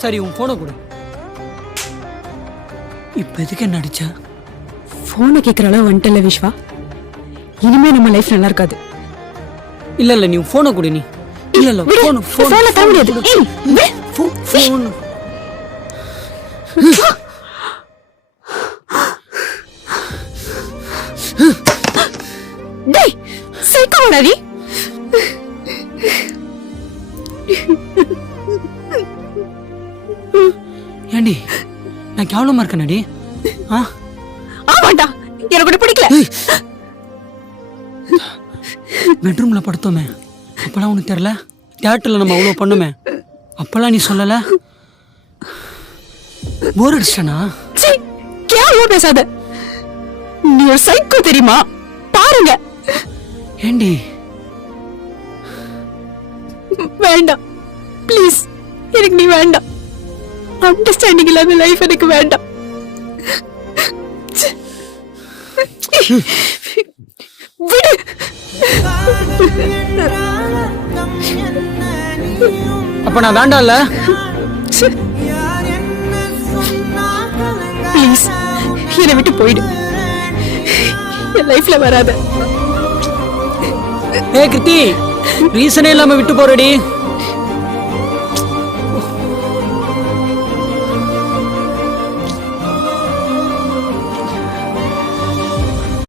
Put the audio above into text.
சரி உன் போனை கொடு. இப்ப எதுக்கு என்ன அடிச்ச? போனை கேட்கற அளவு வந்துட்டல விஸ்வா. இனிமே நம்ம லைஃப் நல்லா இருக்காது. இல்ல இல்ல நீ போனை கொடு. நீ இல்ல இல்ல போன் போனை தர முடியாது. போன் டேய் சைக்கோடா நீ. ஏண்டி நான் கேவலமா இருக்கேனடி? ஆமாண்டா, எனக்கு பிடிக்கல. பெட்ரூம்ல படுத்தோமே அப்பெல்லாம் உனக்கு தெரியல? தியேட்டர்ல நம்ம அவ்வளவு பண்ணுமே அப்பெல்லாம் நீ சொல்லல? போர் அடிச்சானா? கேவலமா பேசாத. நீ ஒரு சைக்கோ தெரியுமா? பாருங்க. ஏண்டி? வேண்டாம் ப்ளீஸ், எனக்கு நீ வேண்டாம். அண்டர்ஸ்டாண்டிங் இல்லாத லைஃப் எனக்கு வேண்டாம். விடு. அப்ப நான் வேண்டாம்ல? ப்ளீஸ் என்னை விட்டு போயிடு. என் லைஃப்ல வராத. ஏ கிருத்தி, ரீசனே இல்லாம விட்டு போறடி.